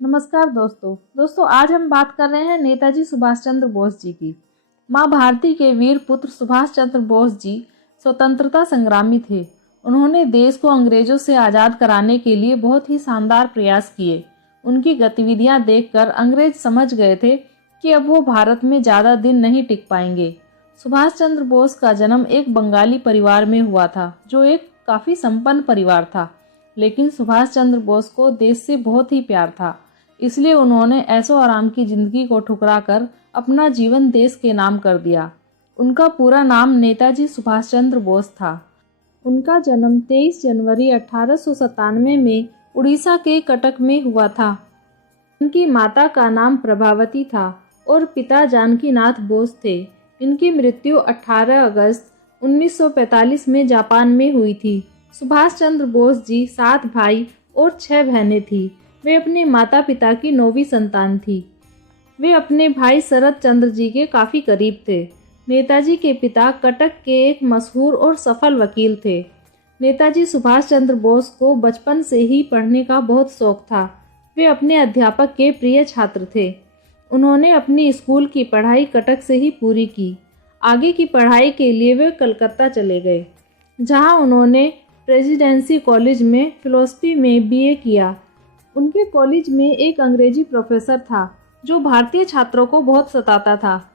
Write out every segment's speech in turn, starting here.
नमस्कार दोस्तों आज हम बात कर रहे हैं नेताजी सुभाष चंद्र बोस जी की। माँ भारती के वीर पुत्र सुभाष चंद्र बोस जी स्वतंत्रता संग्रामी थे। उन्होंने देश को अंग्रेजों से आज़ाद कराने के लिए बहुत ही शानदार प्रयास किए। उनकी गतिविधियां देखकर अंग्रेज समझ गए थे कि अब वो भारत में ज़्यादा दिन नहीं टिक पाएंगे। सुभाष चंद्र बोस का जन्म एक बंगाली परिवार में हुआ था, जो एक काफ़ी संपन्न परिवार था। लेकिन सुभाष चंद्र बोस को देश से बहुत ही प्यार था, इसलिए उन्होंने ऐशो आराम की जिंदगी को ठुकराकर अपना जीवन देश के नाम कर दिया। उनका पूरा नाम नेताजी सुभाष चंद्र बोस था। उनका जन्म 23 जनवरी 1897 में उड़ीसा के कटक में हुआ था। उनकी माता का नाम प्रभावती था और पिता जानकीनाथ बोस थे। इनकी मृत्यु 18 अगस्त 1945 में जापान में हुई थी। सुभाष चंद्र बोस जी 7 भाई और 6 बहनें थी। वे अपने माता पिता की 9वीं संतान थी। वे अपने भाई शरद चंद्र जी के काफ़ी करीब थे। नेताजी के पिता कटक के एक मशहूर और सफल वकील थे। नेताजी सुभाष चंद्र बोस को बचपन से ही पढ़ने का बहुत शौक था। वे अपने अध्यापक के प्रिय छात्र थे। उन्होंने अपनी स्कूल की पढ़ाई कटक से ही पूरी की। आगे की पढ़ाई के लिए वे कलकत्ता चले गए, जहां उन्होंने प्रेसिडेंसी कॉलेज में फिलॉसफी में बीए किया। उनके कॉलेज में एक अंग्रेजी प्रोफेसर था जो भारतीय छात्रों को बहुत सताता था।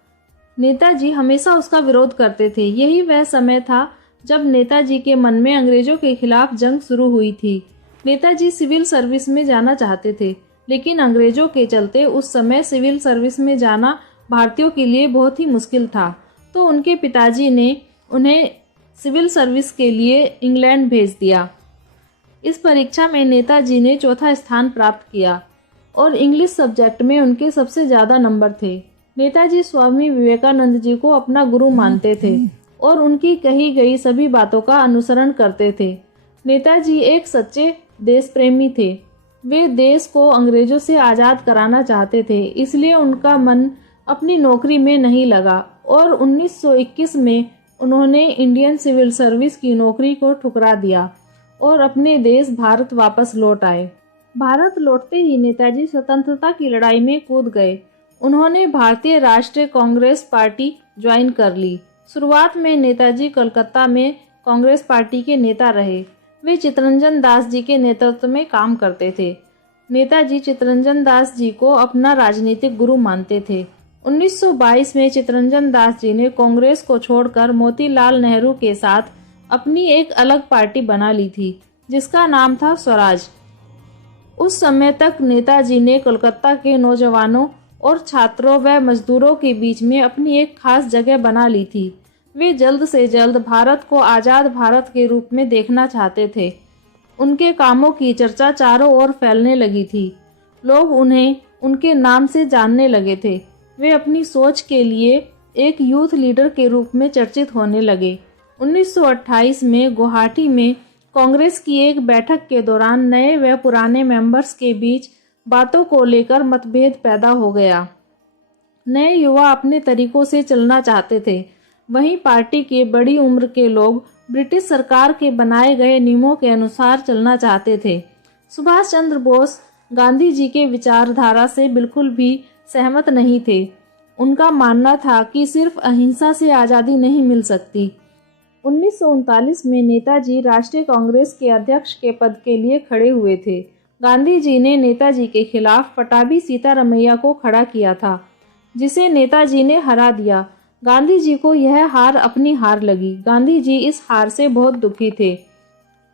नेताजी हमेशा उसका विरोध करते थे। यही वह समय था जब नेताजी के मन में अंग्रेजों के खिलाफ जंग शुरू हुई थी। नेताजी सिविल सर्विस में जाना चाहते थे, लेकिन अंग्रेजों के चलते उस समय सिविल सर्विस में जाना भारतीयों के लिए बहुत ही मुश्किल था। तो उनके पिताजी ने उन्हें सिविल सर्विस के लिए इंग्लैंड भेज दिया। इस परीक्षा में नेताजी ने चौथा स्थान प्राप्त किया और इंग्लिश सब्जेक्ट में उनके सबसे ज़्यादा नंबर थे। नेताजी स्वामी विवेकानंद जी को अपना गुरु मानते थे और उनकी कही गई सभी बातों का अनुसरण करते थे। नेताजी एक सच्चे देश प्रेमी थे। वे देश को अंग्रेजों से आज़ाद कराना चाहते थे, इसलिए उनका मन अपनी नौकरी में नहीं लगा और 1921 में उन्होंने इंडियन सिविल सर्विस की नौकरी को ठुकरा दिया और अपने देश भारत वापस लौट आए। भारत लौटते ही नेताजी स्वतंत्रता की लड़ाई में कूद गए। उन्होंने भारतीय राष्ट्रीय कांग्रेस पार्टी ज्वाइन कर ली। शुरुआत में नेताजी कलकत्ता में कांग्रेस पार्टी के नेता रहे। वे चित्तरंजन दास जी के नेतृत्व में काम करते थे। नेताजी चित्तरंजन दास जी को अपना राजनीतिक गुरु मानते थे। 1922 में चित्तरंजन दास जी ने कांग्रेस को छोड़कर मोतीलाल नेहरू के साथ अपनी एक अलग पार्टी बना ली थी, जिसका नाम था स्वराज। उस समय तक नेताजी ने कलकत्ता के नौजवानों और छात्रों व मजदूरों के बीच में अपनी एक खास जगह बना ली थी। वे जल्द से जल्द भारत को आज़ाद भारत के रूप में देखना चाहते थे। उनके कामों की चर्चा चारों ओर फैलने लगी थी। लोग उन्हें उनके नाम से जानने लगे थे। वे अपनी सोच के लिए एक यूथ लीडर के रूप में चर्चित होने लगे। 1928 में गुवाहाटी में कांग्रेस की एक बैठक के दौरान नए व पुराने मेंबर्स के बीच बातों को लेकर मतभेद पैदा हो गया। नए युवा अपने तरीकों से चलना चाहते थे, वहीं पार्टी के बड़ी उम्र के लोग ब्रिटिश सरकार के बनाए गए नियमों के अनुसार चलना चाहते थे। सुभाष चंद्र बोस गांधी जी के विचारधारा से बिल्कुल भी सहमत नहीं थे। उनका मानना था कि सिर्फ अहिंसा से आज़ादी नहीं मिल सकती। 1939 में नेताजी राष्ट्रीय कांग्रेस के अध्यक्ष के पद के लिए खड़े हुए थे। गांधी जी ने नेताजी के खिलाफ पटाभी सीतारमैया को खड़ा किया था, जिसे नेताजी ने हरा दिया। गांधी जी को यह हार अपनी हार लगी। गांधी जी इस हार से बहुत दुखी थे।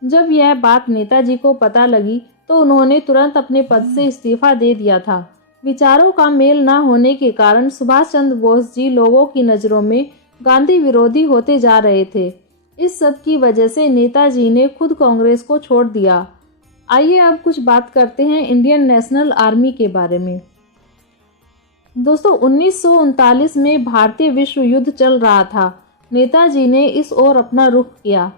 जब यह बात नेताजी को पता लगी तो उन्होंने तुरंत अपने पद से इस्तीफा दे दिया था। विचारों का मेल न होने के कारण सुभाष चंद्र बोस जी लोगों की नज़रों में गांधी विरोधी होते जा रहे थे। इस सब की वजह से नेताजी ने खुद कांग्रेस को छोड़ दिया। आइए अब कुछ बात करते हैं इंडियन नेशनल आर्मी के बारे में। दोस्तों 1939 में भारतीय विश्व युद्ध चल रहा था। नेताजी ने इस ओर अपना रुख किया।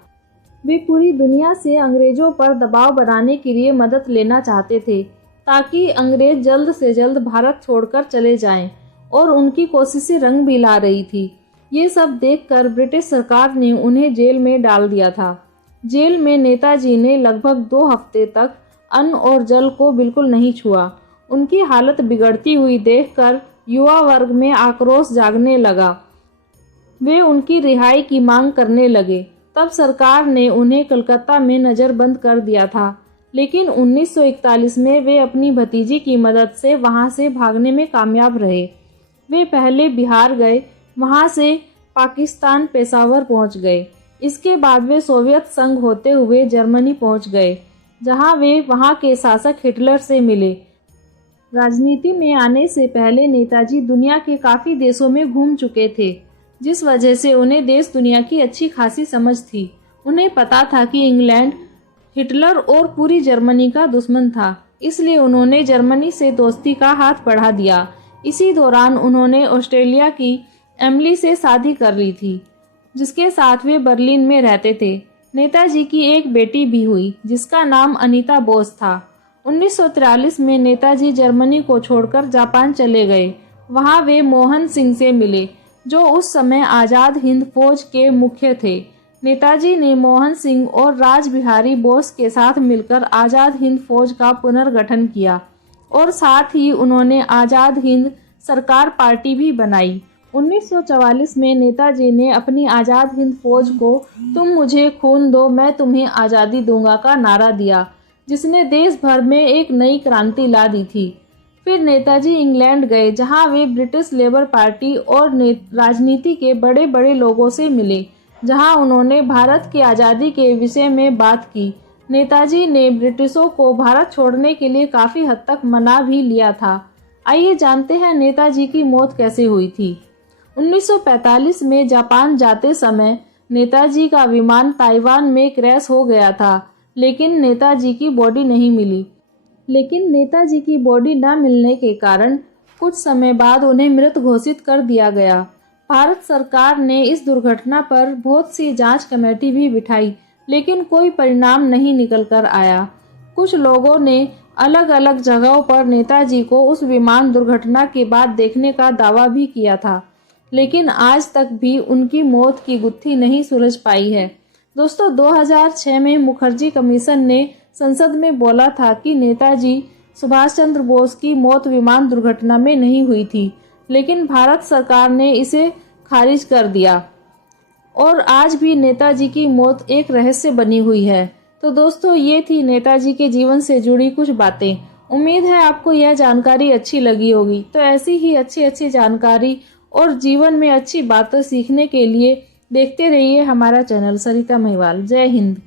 वे पूरी दुनिया से अंग्रेजों पर दबाव बनाने के लिए मदद लेना चाहते थे, ताकि अंग्रेज जल्द से जल्द भारत छोड़कर चले जाएं, और उनकी कोशिशें रंग भी ला रही थी। ये सब देखकर ब्रिटिश सरकार ने उन्हें जेल में डाल दिया था। जेल में नेताजी ने लगभग 2 हफ्ते तक अन्न और जल को बिल्कुल नहीं छुआ। उनकी हालत बिगड़ती हुई देखकर युवा वर्ग में आक्रोश जागने लगा। वे उनकी रिहाई की मांग करने लगे। तब सरकार ने उन्हें कलकत्ता में नज़रबंद कर दिया था, लेकिन 1941 में वे अपनी भतीजी की मदद से वहां से भागने में कामयाब रहे। वे पहले बिहार गए, वहां से पाकिस्तान पेशावर पहुंच गए। इसके बाद वे सोवियत संघ होते हुए जर्मनी पहुंच गए, जहां वे वहां के शासक हिटलर से मिले। राजनीति में आने से पहले नेताजी दुनिया के काफ़ी देशों में घूम चुके थे, जिस वजह से उन्हें देश दुनिया की अच्छी खासी समझ थी। उन्हें पता था कि इंग्लैंड हिटलर और पूरी जर्मनी का दुश्मन था, इसलिए उन्होंने जर्मनी से दोस्ती का हाथ बढ़ा दिया। इसी दौरान उन्होंने ऑस्ट्रेलिया की एमिली से शादी कर ली थी, जिसके साथ वे बर्लिन में रहते थे। नेताजी की एक बेटी भी हुई, जिसका नाम अनीता बोस था। 1943 में नेताजी जर्मनी को छोड़कर जापान चले गए। वहां वे मोहन सिंह से मिले, जो उस समय आज़ाद हिंद फौज के मुख्य थे। नेताजी ने मोहन सिंह और राज बिहारी बोस के साथ मिलकर आज़ाद हिंद फौज का पुनर्गठन किया और साथ ही उन्होंने आज़ाद हिंद सरकार पार्टी भी बनाई। 1944 में नेताजी ने अपनी आज़ाद हिंद फौज को "तुम मुझे खून दो, मैं तुम्हें आज़ादी दूंगा" का नारा दिया, जिसने देश भर में एक नई क्रांति ला दी थी। फिर नेताजी इंग्लैंड गए, जहां वे ब्रिटिश लेबर पार्टी और राजनीति के बड़े बड़े लोगों से मिले, जहां उन्होंने भारत की आज़ादी के विषय में बात की। नेताजी ने ब्रिटिशों को भारत छोड़ने के लिए काफ़ी हद तक मना भी लिया था। आइए जानते हैं नेताजी की मौत कैसे हुई थी। 1945 में जापान जाते समय नेताजी का विमान ताइवान में क्रैश हो गया था, लेकिन नेताजी की बॉडी नहीं मिली। लेकिन नेताजी की बॉडी न मिलने के कारण कुछ समय बाद उन्हें मृत घोषित कर दिया गया। भारत सरकार ने इस दुर्घटना पर बहुत सी जांच कमेटी भी बिठाई, लेकिन कोई परिणाम नहीं निकल कर आया। कुछ लोगों ने अलग अलग जगहों पर नेताजी को उस विमान दुर्घटना के बाद देखने का दावा भी किया था, लेकिन आज तक भी उनकी मौत की गुत्थी नहीं सुलझ पाई है। दोस्तों, 2006 में मुखर्जी कमीशन ने संसद में बोला था कि नेताजी सुभाष चंद्र बोस की मौत विमान दुर्घटना में नहीं हुई थी, लेकिन भारत सरकार ने इसे खारिज कर दिया और आज भी नेताजी की मौत एक रहस्य बनी हुई है। तो दोस्तों, ये थी नेताजी के जीवन से जुड़ी कुछ बातें। उम्मीद है आपको यह जानकारी अच्छी लगी होगी। तो ऐसी ही अच्छी जानकारी और जीवन में अच्छी बातें सीखने के लिए देखते रहिए हमारा चैनल सरिता महिवाल। जय हिंद।